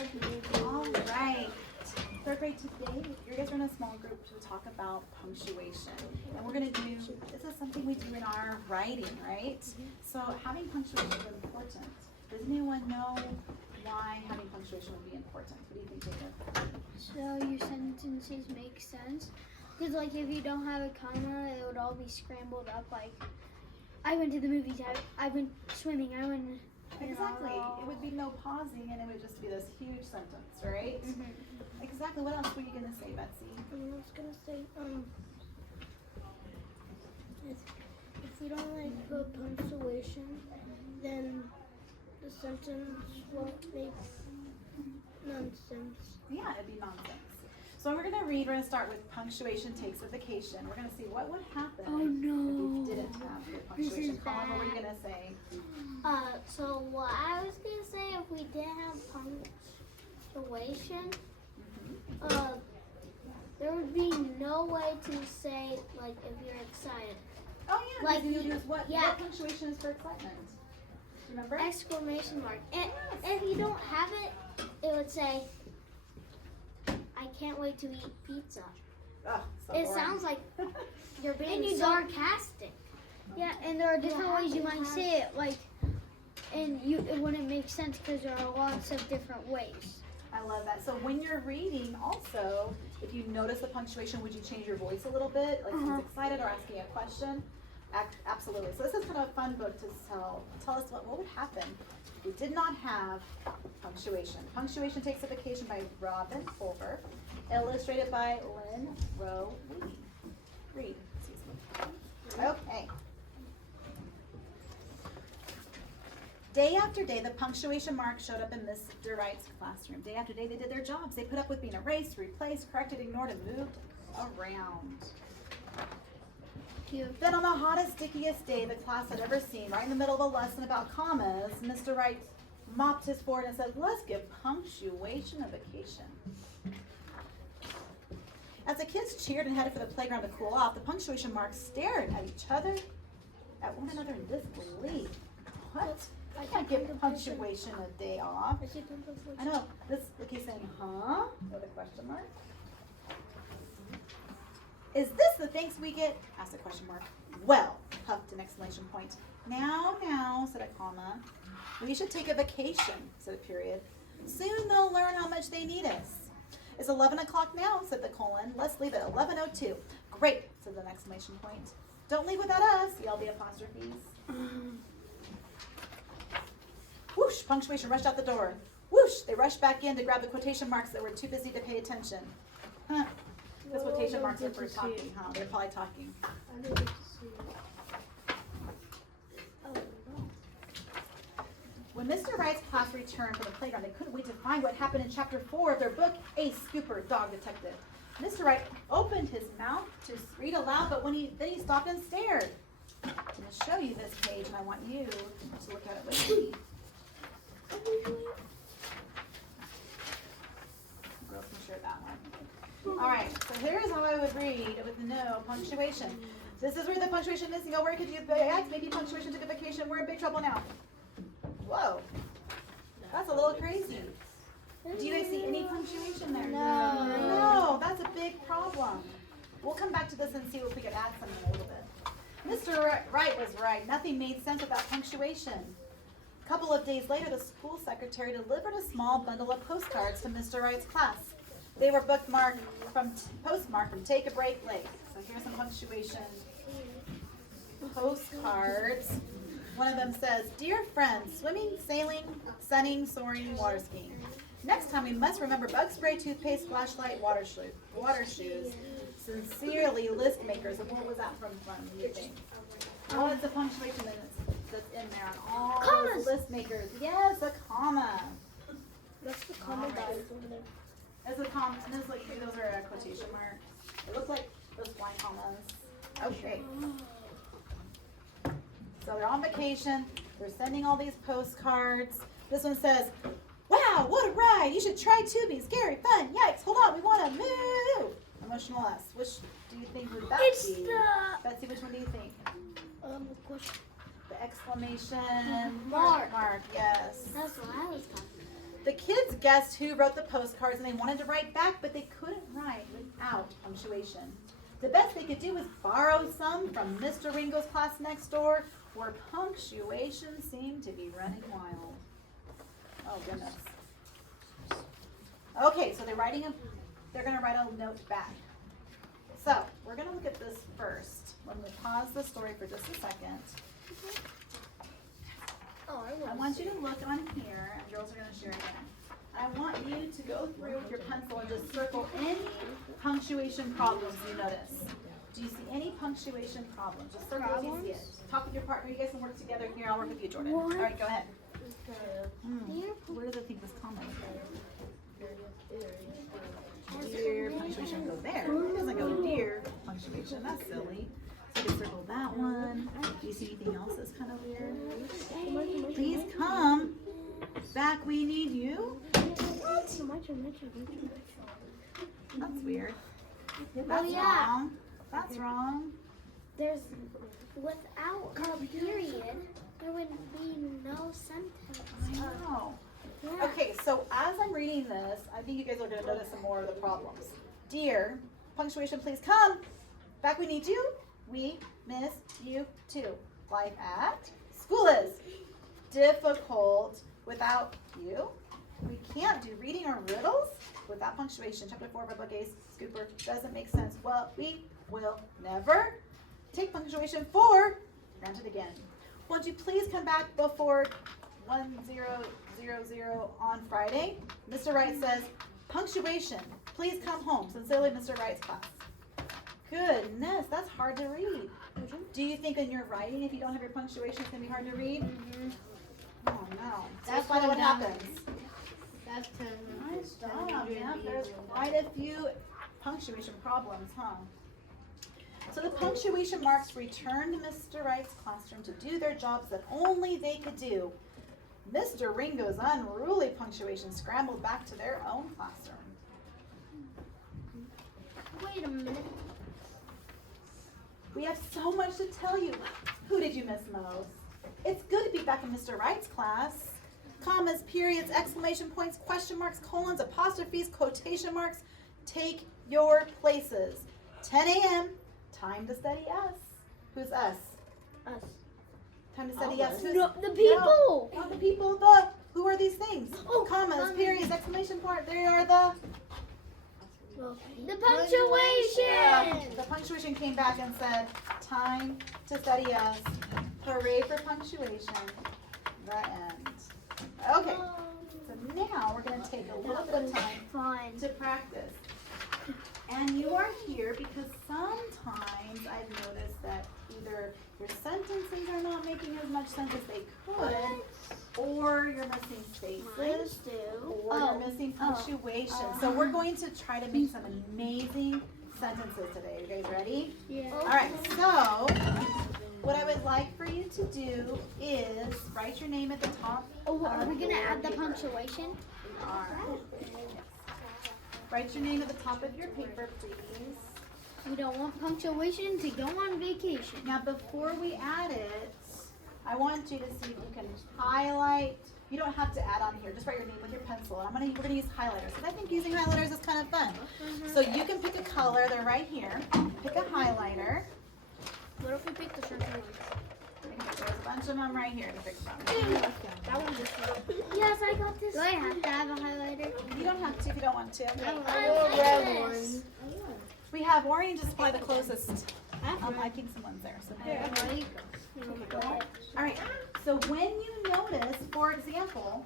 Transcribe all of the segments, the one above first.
like movie. All right. Third grade today, you guys are in a small group to talk about punctuation. And we're going to do, this is something we do in our writing, right? So having punctuation is important. Does anyone know why having punctuation would be important? What do you think, Jacob? So your sentences make sense. Because like if you don't have a comma, it would all be scrambled up. Like, I went to the movies, I went swimming, I went... Exactly. It would be no pausing and it would just be this huge sentence, right? Exactly. What else were you going to say, Betsy? I was gonna say, if we don't like put punctuation, then the sentence won't make nonsense. Yeah, it'd be nonsense. So we're going to read, we're going to start with punctuation takes a vacation. We're going to see what would happen Oh, no. if we didn't have good punctuation. This is Colin, what were you bad. going to say? So what I was gonna say, if we didn't have punctuation, there would be no way to say, like, if you're excited. Oh, yeah. Like, you use what punctuation is for excitement? Do you remember? Exclamation mark. And if you don't have it, it would say, I can't wait to eat pizza. Oh, so It boring. sounds like you're being you don't- sarcastic. Yeah, and there are different ways you might say it, like, and it wouldn't make sense because there are lots of different ways. I love that. So when you're reading also, if you notice the punctuation, would you change your voice a little bit? Like someone's excited or asking a question? Absolutely. So this is kind of a fun book to tell us what would happen if we did not have punctuation. Punctuation Takes a Vacation by Robin Fulber, illustrated by Lynn Rowe Reed. Okay. Day after day, the punctuation marks showed up in Mr. Wright's classroom. Day after day, they did their jobs. They put up with being erased, replaced, corrected, ignored, and moved around. Cute. Then on the hottest, stickiest day the class had ever seen, right in the middle of a lesson about commas, Mr. Wright mopped his forehead and said, let's give punctuation a vacation. As the kids cheered and headed for the playground to cool off, the punctuation marks stared at each other, at one another in disbelief. What? I can't give punctuation a day off. I know. This, look, he's saying, huh? With a question mark. Is this the thanks we get? Asked a question mark. Well, puffed an exclamation point. Now, said a comma. We should take a vacation, said a period. Soon they'll learn how much they need us. It's 11 o'clock now, said the colon. Let's leave at 11:02. Great, said the exclamation point. Don't leave without us, yelled the apostrophes. Whoosh, punctuation rushed out the door. Whoosh, they rushed back in to grab the quotation marks that were too busy to pay attention. Huh. Those quotation marks are for talking, huh? They're probably talking. I didn't get to see it. When Mr. Wright's class returned from the playground, they couldn't wait to find what happened in chapter 4 of their book, Ace Scooper, Dog Detective. Mr. Wright opened his mouth to read aloud, but then he stopped and stared. I'm going to show you this page, and I want you to look at it with me. Girls can share that one. All right, so here's how I would read with no punctuation. This is where the punctuation is missing. Oh, where could you the X? Maybe punctuation took a vacation. We're in big trouble now. Whoa, that's a little crazy. Do you guys see any punctuation there? No, that's a big problem. We'll come back to this and see if we could add something a little bit. Mr. Wright was right. Nothing made sense without punctuation. A couple of days later, the school secretary delivered a small bundle of postcards to Mr. Wright's class. They were postmarked from Take a Break Lake. So here's some punctuation postcards. One of them says, Dear friends, swimming, sailing, sunning, soaring, water skiing. Next time we must remember bug spray, toothpaste, flashlight, water shoes. Sincerely, list makers. And what was that from, do you think? Oh, it's a punctuation that's in there on all Commas. those list makers. Yes, a comma. That's the comment that is over there. As a comma, and those are quotation marks. It looks like those flying commas. Okay. So they're on vacation. They're sending all these postcards. This one says, wow, what a ride. You should try tubing. Scary, fun. Yikes. Hold on. We want to move. Emotional S. Which do you think would that be? Betsy, which one do you think? The question. The exclamation Mark. Mark, yes. That's what I was talking The kids guessed who wrote the postcards and they wanted to write back, but they couldn't write without punctuation. The best they could do was borrow some from Mr. Ringo's class next door, where punctuation seemed to be running wild. Oh goodness. Okay, so they're going to write a note back. So we're going to look at this first. When we pause the story for just a second. I want you to look on here, and girls are going to share again. I want you to go through with your pencil and just circle any punctuation problems you notice. Do you see any punctuation problems? Just circle if you see it. Talk with your partner. You guys can work together. Here, I'll work with you, Jordan. All right, go ahead. Where do they think this comma is? Dear, punctuation goes there. It doesn't go dear, punctuation. That's silly. So you can circle that one. Do you see anything else that's kind of weird? Please come back. We need you. That's weird. That's wrong. That's wrong. There's without a period, there would be no sentence. I know. Yeah. Okay, so as I'm reading this, I think you guys are going to notice some more of the problems. Dear, punctuation, please come. Back, we need you. We miss you too. Life at school is difficult without you. We can't do reading or riddles without punctuation. Chapter 4 of our book, Ace Scooper, doesn't make sense. Well, we will never take punctuation for granted again. Won't you please come back before 1000 on Friday? Mr. Wright says, punctuation, please come home. Sincerely, Mr. Wright's class. Goodness, that's hard to read. Do you think in your writing, if you don't have your punctuation, it's going to be hard to read? Oh, no. That's why what happens. That's Nice job. Yeah, there's quite a few punctuation problems, huh? So the punctuation marks returned to Mr. Wright's classroom to do their jobs that only they could do. Mr. Ringo's unruly punctuation scrambled back to their own classroom. Wait a minute. We have so much to tell you. Who did you miss most? It's good to be back in Mr. Wright's class. Commas, periods, exclamation points, question marks, colons, apostrophes, quotation marks. Take your places. 10 a.m. Time to study us. Who's us? Us. Time to study us. Who's, No, the people. No, the people. Who are these things? Oh, commas, periods, exclamation point. They are the. The punctuation. The punctuation came back and said, time to study us. Hooray for punctuation. The end. Okay, so now we're going to take a little bit of time to practice. And you are here because sometimes I've noticed that either your sentences are not making as much sense as they could, or you're missing spaces, or you're missing punctuation. So we're going to try to make some amazing sentences today. You guys ready? Yeah. All right, so what I would like for you to do is write your name at the top. Oh, are we going to add the punctuation? All right. Write your name at the top of your paper, please. We don't want punctuation to go on vacation. Now, before we add it, I want you to see if you can highlight. You don't have to add on here. Just write your name with your pencil. And we're gonna use highlighters because I think using highlighters is kind of fun. So you can pick a color. They're right here. Pick a highlighter. What if we pick the circle one? There's a bunch of them right here to pick from. That one just Yes, I got this. Do I have to have a highlighter? You don't have to if you don't want to. I want red one. We have orange is probably the closest. I think someone's there. So there. All right. So when you notice, for example,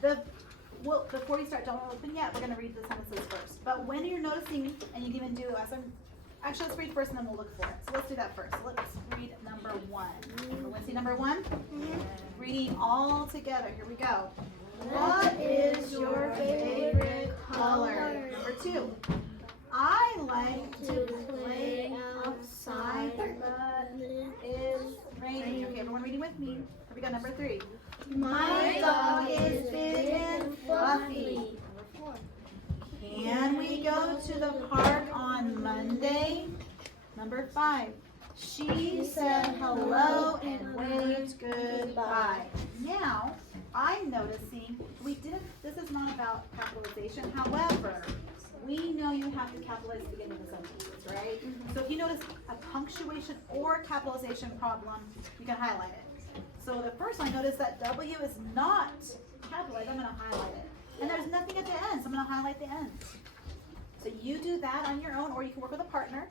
before you start, don't open yet. We're going to read the sentences first. But when you're noticing, and you can even do as I'm. Actually, let's read first, and then we'll look for it. So let's do that first. Let's read number 1. Everyone see number 1? Reading all together. Here we go. What is your favorite color? Number 2. I like to play outside, but it's raining. Okay, everyone reading with me. Here we go, number 3. My dog is big and fluffy. Number 4. Can we go to the park on Monday? Number 5. She said hello and waved goodbye. Now, I'm noticing this is not about capitalization. However, we know you have to capitalize the beginning of the sentences, right? So if you notice a punctuation or capitalization problem, you can highlight it. So the first one, I notice that W is not capitalized. I'm going to highlight it. And there's nothing at the end, so I'm going to highlight the end. So you do that on your own, or you can work with a partner.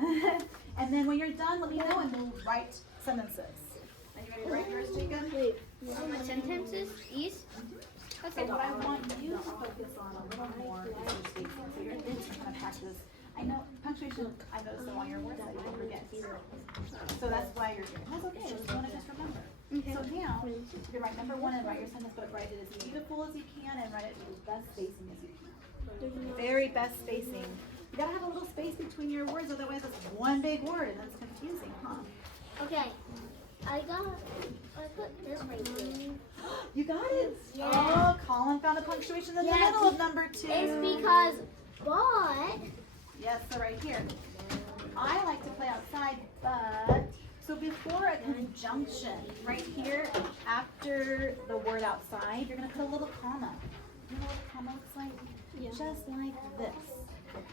And then when you're done, let me know and we'll write sentences. Are you ready to write yours, Jacob? My sentences, these. So what I want you to focus on a little more is your spacing. So you're going to kind of practice. I know punctuation, I noticed that on your words that you can forget. So that's why you're here. That's okay, you want to just remember. Okay. So now, you can write number one and write your sentence, but write it as beautiful as you can and write it with the best spacing as you can. Very best spacing. You gotta have a little space between your words, otherwise it's one big word and that's confusing, huh? Okay. I put this right here. You got it? Yeah. Oh, Colin found a punctuation in the Yeah, middle of number 2. It's because, but. Yes, so right here. I like to play outside, but, so before a conjunction, right here, after the word outside, you're gonna put a little comma. You know what a comma looks like? Yeah. Just like this.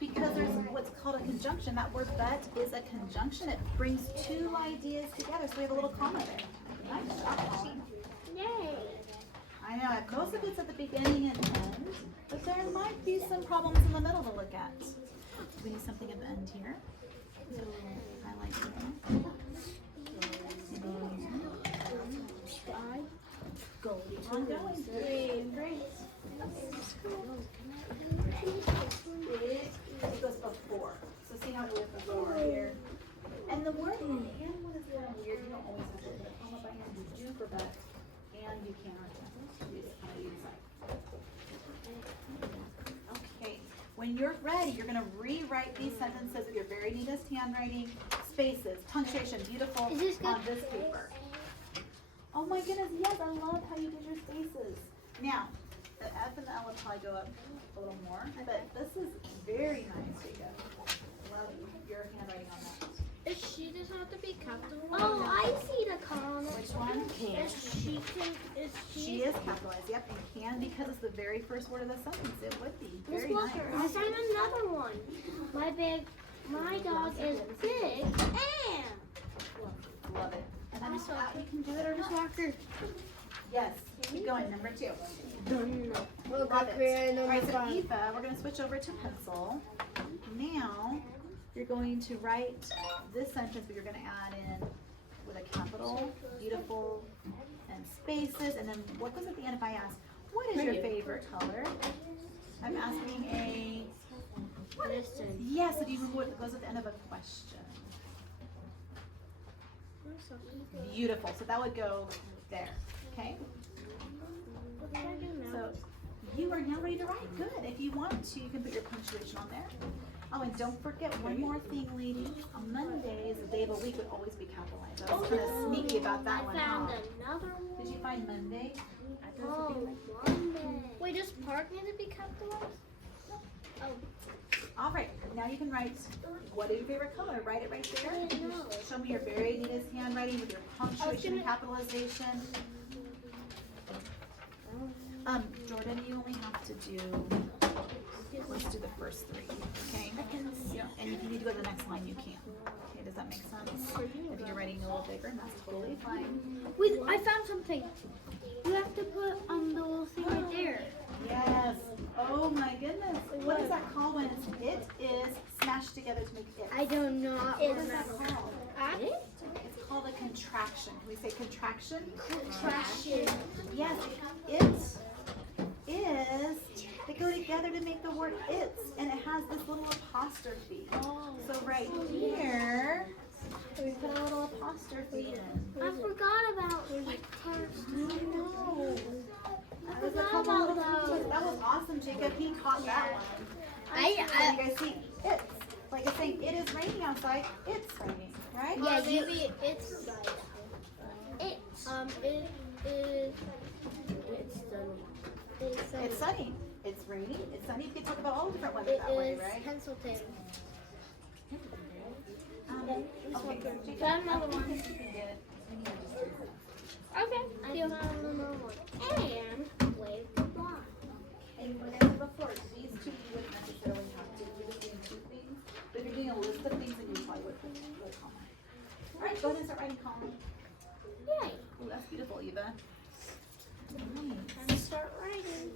Because there's what's called a conjunction. That word but is a conjunction. It brings two ideas together. So we have a little comma there. Nice job, Colin. Yay. I know, most of it's at the beginning and end, but there might be some problems in the middle to look at. We need something at the end here. Highlight here. Go. On going. Great. It goes before. So see how it goes before here. And the word hand one is a little weird. You don't always have to put a comma by hand. You do for but, and you can. You just kind of use that. Okay. When you're ready, you're going to rewrite these sentences with your very neatest handwriting, spaces, punctuation, beautiful Is this good? on this paper. Oh my goodness, yes, I love how you did your spaces. Now, the F and the L will probably go up a little more, but this is very nice, Jacob. Love your handwriting on that. She doesn't have to be capitalized. Oh, I see the column. Which one? She She is capitalized, yep, and can because it's the very first word of the sentence. It would be. Miss Very Walker, I nice. found another one. My dog is big and. Love it. And then after that, we can do it or not. Walker. Yes, keep going, number 2. We'll Love it. All right, so Eva, we're going to switch over to pencil. Now, you're going to write this sentence, but you're going to add in with a capital, beautiful, and spaces. And then what goes at the end if I ask, what is your favorite color? I'm asking a, what is it? Yes, so do you remember what goes at the end of a question? Beautiful, so that would go there, okay? So you are now ready to write. Good. If you want to, you can put your punctuation on there. Oh, and don't forget one more thing, ladies. On Mondays, the day of the week would always be capitalized. I was kind of sneaky about that one. I found Huh? another one. Did you find Monday? Oh, Monday. Wait, does park need to be capitalized? All right. Now you can write, what is your favorite color? Write it right there. Show me your very neatest handwriting with your punctuation, capitalization. Jordan, you only have to do, let's do the first 3, okay? Yeah, and if you need to go to the next line, you can. Okay, does that make sense? If you're writing a little bigger, that's totally fine. Wait, I found something. You have to put on the little thing right there. Yes. Oh my goodness. What is that called when it is smashed together to make it? I don't know. What is that called? It? It's called a contraction. Can we say contraction? Contraction. Yes, it is. They go together to make the word it's, and it has this little apostrophe. So right here, we put a little apostrophe in. I forgot about parts. No. I forgot about those. That was awesome, Jacob. He caught that one. So you guys see, it's. Like it's saying, it is raining outside. It's raining, right? Yeah, maybe it's it is It's sunny. It's raining. It's sunny. You can talk about all different weather that way, right? pencil tin. Okay. Got another one. Okay. I Deal. found number 1. And wave the block. And when I said before, these two you wouldn't necessarily have to. You're just doing 2 things. But if you're doing a list of things, then you probably would put a comma. All right, go ahead and start writing comma. Yay. Oh, that's beautiful, Eva. Nice. Time to start writing.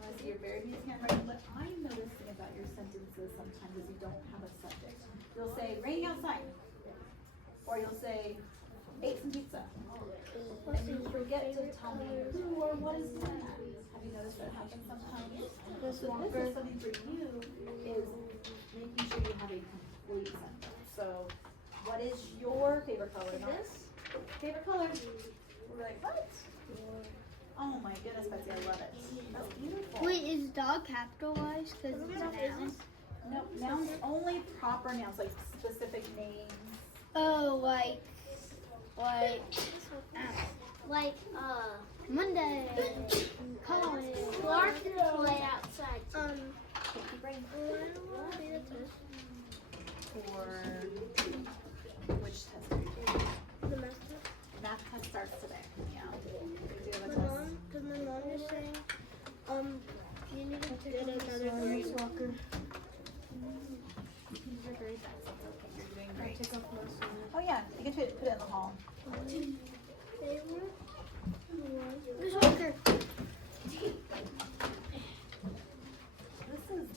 I see your very beautiful handwriting. What I'm noticing about your sentences sometimes is you don't have a subject. You'll say raining outside, or you'll say ate some pizza, and you forget to tell me who or what is doing that. Have you noticed that happens sometimes? So this is something for you is making sure you have a complete sentence. So what is your favorite color? This? Favorite color? We're like, what? Oh my goodness, Betsy, I love it. That's beautiful. Wait, is dog capitalized? Because it's a noun. No, nouns, only proper nouns, like specific names. Oh, like Monday. College. Clark can play outside. For which test are you doing? The master. Math test starts today. Yeah. Do you have a My test? mom, because my mom is saying, you need to get another grade. You can do your grade back. That's okay. You're doing great. Oh yeah, you can put it in the hall. Favorite? Where's Walker? This is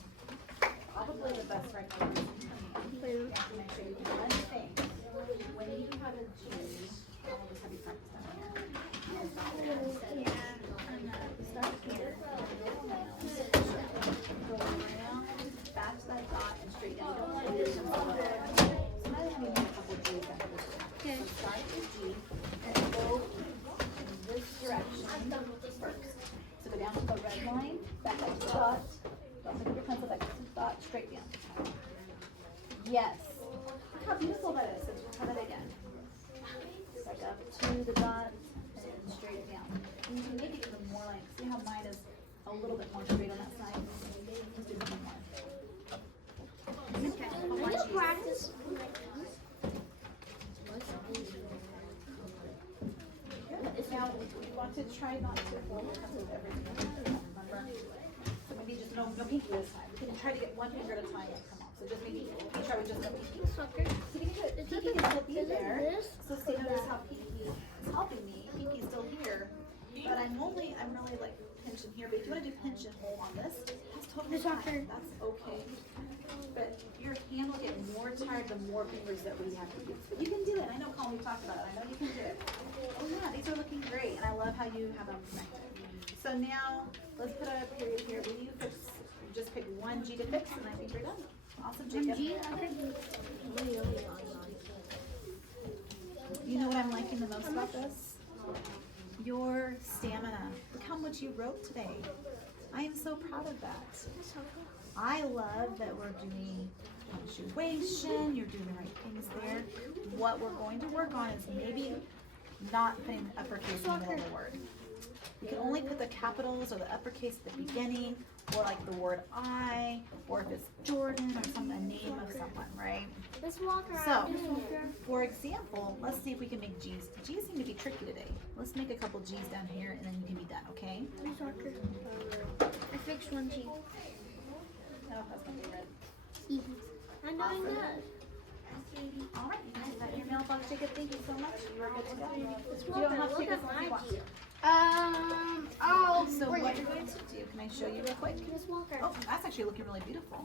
probably the best record. You have to make sure you do one thing. When you have a G, I'll just have you practice down here. Start here. Go around, back to that dot, and straight down. Don't let it jump over. So now we need a couple of G's after this. Okay. So start with G and go in this direction first. So go down to the red line, back up to the dot. Don't look at your pencil, back to the dot, straight down. Yes. Look how beautiful that is. Let's try that again. Back up to the dot and then straight down. And you can make it even more like, see how mine is a little bit more straight on that side? Let's do one more. I need to practice. Now, we want to try not to hold everything, remember? So maybe just no pinky this time. We can try to get one finger at a time and come off. So just maybe try with just no pinky. Soccer. So you can do it. Pinky can still be Is it there. this? So see, notice how pinky is helping me. Pinky's still here. But I'm really like pinching here. But if you want to do pinch and hold on this, that's totally fine. That's okay. But your hand will get more tired the more fingers that we have to use. But you can do it. I know, Colin, we talked about it. I know you can do it. Oh yeah, these are looking great. And I love how you have them connected. So now, let's put a period here. Will you fix, just pick one G to fix and I think you're done. Awesome, Jacob. You know what I'm liking the most about this? Your stamina. Look how much you wrote today. I am so proud of that. I love that we're doing punctuation, you're doing the right things there. What we're going to work on is maybe not putting the uppercase in the middle of the word. You can only put the capitals or the uppercase at the beginning, or like the word I, or if it's Jordan or some, a name of someone, right? Let's walk around. So, for example, let's see if we can make G's. G's seem to be tricky today. Let's make a couple G's down here and then you can be done, okay? I fixed one G. Oh, that's my favorite. I'm doing good. All right, you can put that in your mailbox, Jacob. Thank you so much. You are good to go. Let's You walk don't have around. to Look take at this if you my want. G. I'll So bring what it. you're going to do, can I show you real quick? Let's walk Oh, around. that's actually looking really beautiful.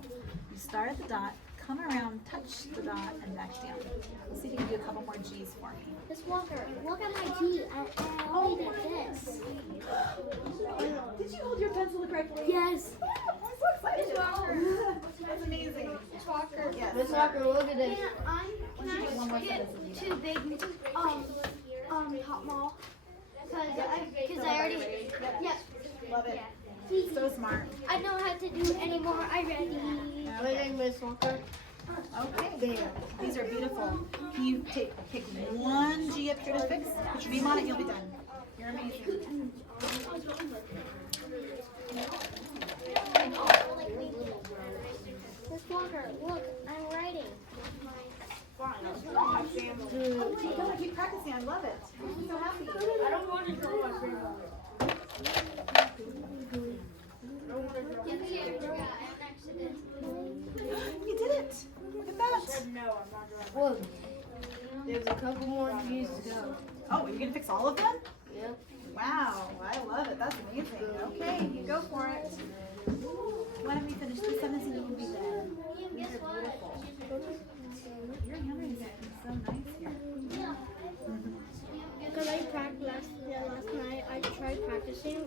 You start at the dot, come around, touch the dot, and back down. Let's see if you can do a couple more G's for me. Let's walk around. Look at my G. I only did this. Did you hold your pencil the correct way? Yes. I'm so excited. That's amazing. Miss Walker. Yes. Miss Walker, look at this. Once you get one more sentence, it's Two big hot mall. Because I already, yeah, Love it. So smart. I don't have to do any more. I ready. Okay. Miss Walker. Okay. These are beautiful. Can you pick one G up here to fix? Put your name on it and you'll be done. You're amazing. Let's walk around. Look, I'm writing. Oh, keep going. Keep practicing. I love it. I'm so happy. couple more views to go. Oh, you're gonna fix all of them? Yep. Wow, I love it. That's amazing. Okay, you go for it. Why don't we finish this sentence and you can be done? These are beautiful. Your handwriting is so nice here. Because I practiced last night. I tried practicing,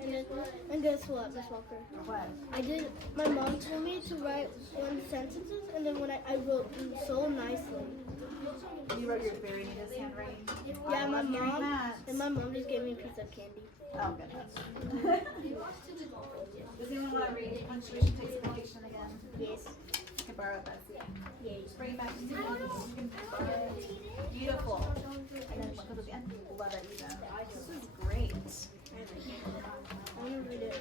and guess what, Miss Walker? What? I did. My mom told me to write one sentences, and then when I wrote them so nicely. You wrote your very neatest handwriting. Yeah, my love hearing mom that. and my mom just gave me a piece of candy. Oh, goodness. Does anyone want to read punctuation takes vacation again? Yes. You can borrow it, Betsy. Yay. Bring it back to me. You can borrow it. Beautiful. And then what goes at the end? Love it, Ethan. This is great. I want to read it.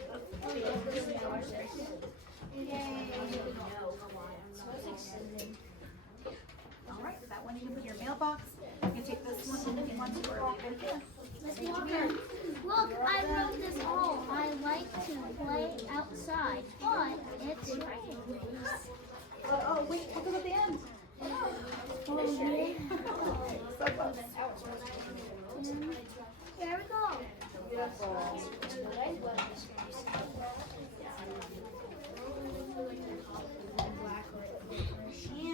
All right, that one you can put in your mailbox. You can take this one if you want to, or leave it again. Miss Walker, look, I wrote this all. I like to play outside, but it's raining. Oh, wait, what goes at the end? So close. There we go. Beautiful.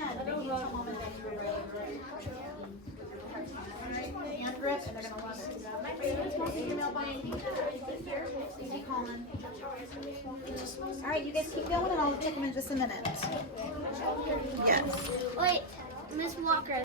And they need to home and then you were right. Hand grip, and they're gonna love it. Take your mailbox. Keep calling. All right, you guys keep going, and I'll check them in just a minute. Yes. Wait, Miss Walker.